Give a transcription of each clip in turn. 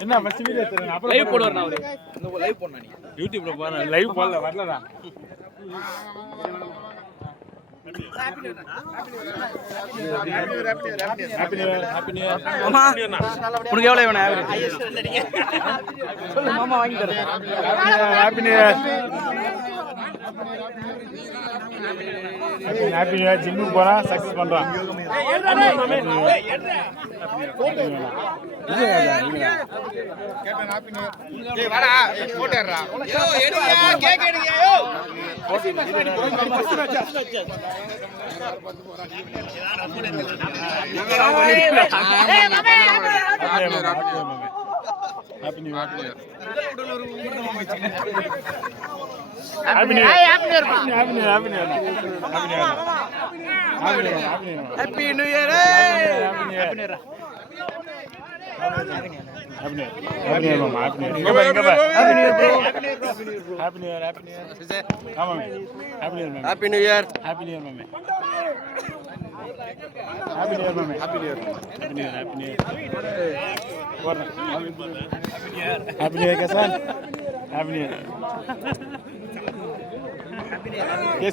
என்ன first video எடுத்துறேன் அப்புறம் லைவ் போடுறேன் அவரே இந்த லைவ் போடுறேன் நீ யூடியூப்ல போறேன் லைவ் போடல வரலடா ஹாப்பி நியூ இயர் மாமா உங்களுக்கு எவ்வளவு வேணும் ஆவரேஜ் சொல்லு மாமா வாங்கி தரேன் happy new year happy new year ஜிம்முக்கு போறான் சக்சஸ் பண்றான்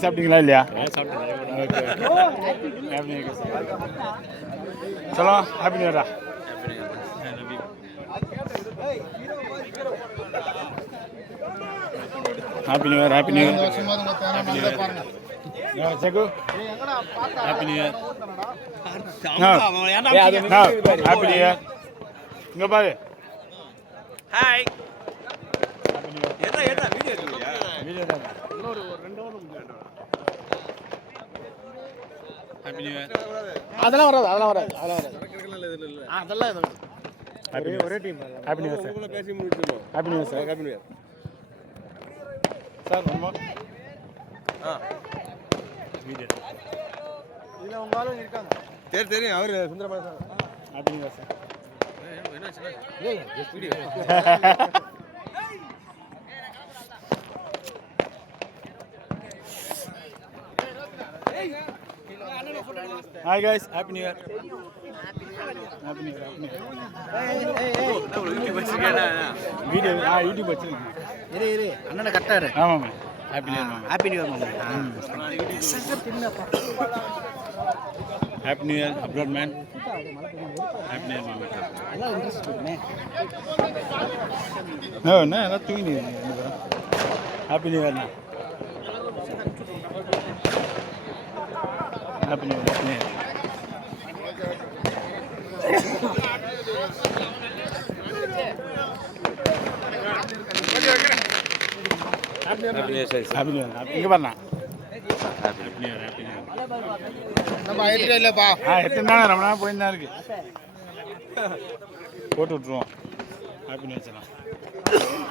சாப்பிட்டீங்களா இல்லையா? சலோ happy new year. Happy new year. Happy new year. செகு happy new year. Happy new year. இங்க பாரு. ஹாய். என்ன என்ன வீடியோ எடுக்கலையா? வீடியோ தான். இன்னொரு 2 ஹவர் முடியணும். Happy new year. அதெல்லாம் வராது. அதெல்லாம் இது ஒரே team. Happy new year sir. உங்களை பேசி முடிச்சிரோம். Happy new year sir. Happy new year. Sir ரொம்ப வீடியோ இதுல உங்க ஆளு இருக்காங்க. தெரியும் அவர் Sundarapani sir. Happy new year sir. என்னாச்சு? ஏய் video. Hi guys, happy new year. Happy new year. YouTube வச்சிருக்கேனா? வீடியோ YouTube வச்சிருக்கேன். இரு அண்ணன கட்டாரு. ஆமாமா. Happy new year மாமா. Happy new year மாமா. Happy new year abroad man. Happy new year மாமா. எல்லாம் இன்ட்ரஸ்ட் இருக்குனே. நோ எல்லாம் தூங்கி நீ. Happy new year னா. Happy new year. Happy new year. இங்க பாருண்ணா. நம்ம எடுத்துட்டே இல்லப்பா. எடுத்துனா ரொம்ப நேரம் போயிருந்தா இருக்கு. போட்டு விட்டுருவோம். Happy new year.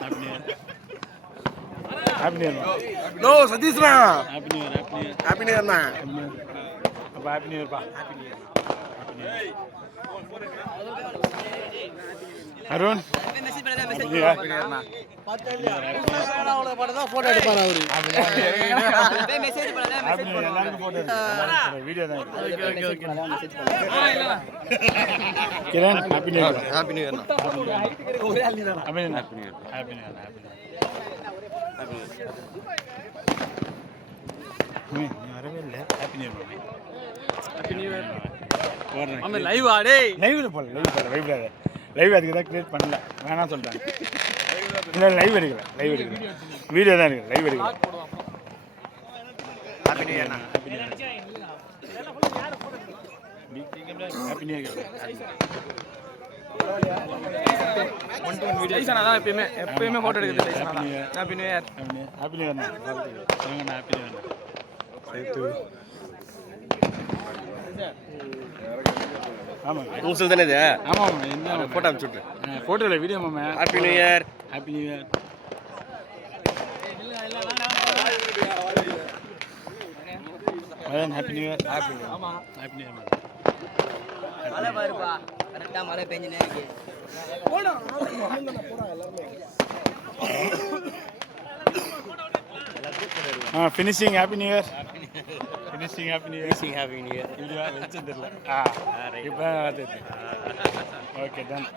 Happy new year. Happy new year. No சதீஷ்ரா. Happy new year. Happy new year. Happy new இயர்ண்ணா. அப்பா ஹாப்பி நியூ இயர்ப்பா. Happy new year. Arun message பண்ணல. ஹாப்பி நியூ இயர்ண்ணா. போட்டோ எடுப்பாரு அவரு. மெசேஜ் பண்ணல. மெசேஜ் பண்ணல. போட்டோ வீடியோ தான். ஓகே மெசேஜ் பண்ணல. Kiran happy new year. Happy new இயர்ண்ணா. ஒரே ஆளு தான். Happy new year. Happy new year. Happy new year. நீ வரவே இல்ல. Happy new year. Happy new year. போறேன். நம்ம லைவ் ஆடே. லைவ்ல போல. லைவ் அதுக்கு தான் கிரியேட் பண்ணல. வேணாம் சொல்றாங்க. இல்ல லைவ் எடுக்கல. வீடியோ தான் இருக்கு. லைவ் எடுக்கல. Happy new year. Happy new year. Happy new year. 1 video லைசனா தான் எப்பவுமே போட்டோ எடுக்குது லைசனா. Happy new year. Happy new year. சொல்லுங்க ஹாப்பி நியூ இயர். ஆமா ஊசல் தானே இது. ஆமா என்ன போட்டோ அனுப்பிச்சு விட்டு. போட்டோல வீடியோ மாமா. Happy new year. Happy new year. Happy new year. ஆமா ஹாப்பி நியூ இயர். மழை பாருப்பா கரெக்ட்டா மழை பெஞ்சினே இருக்கு. போடா போடா எல்லாரும் finishing happy new year. Finishing happy new year. Happy new year. Video வச்சதில்லை. இப்போ ஓகே டன்.